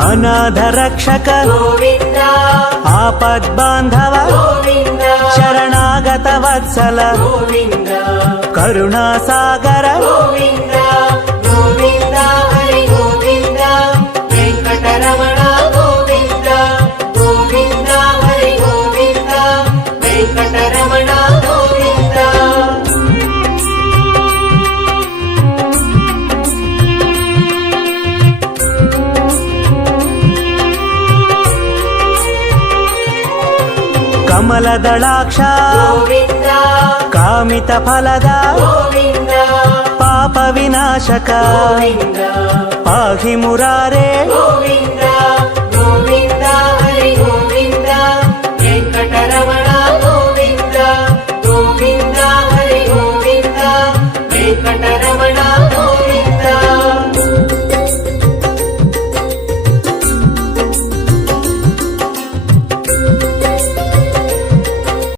ಅನಾಥ ರಕ್ಷಕ ಗೋವಿಂದ ಆಪದ್ಬಾಂಧವ ಗೋವಿಂದ ಶರಣಾಗತ ವತ್ಸಲ ಗೋವಿಂದ ಕರುಣಾಸಾಗರ ಗೋವಿಂದ ಗೋವಿಂದ ಹರಿ ಗೋವಿಂದ ವೆಂಕಟರಮಣ ಗೋವಿಂದ ಗೋವಿಂದ ಹರಿ ಗೋವಿಂದ ವೆಂಕಟರಮಣ ಗೋವಿಂದ ಕಮಲದಳಾಕ್ಷ ಗೋವಿಂದ ಕಾಮಿತ ಫಲದ ಗೋವಿಂದ ಪಾಪ ವಿನಾಶಕ ಗೋವಿಂದ ಪಾಹಿ ಮುರಾರೇ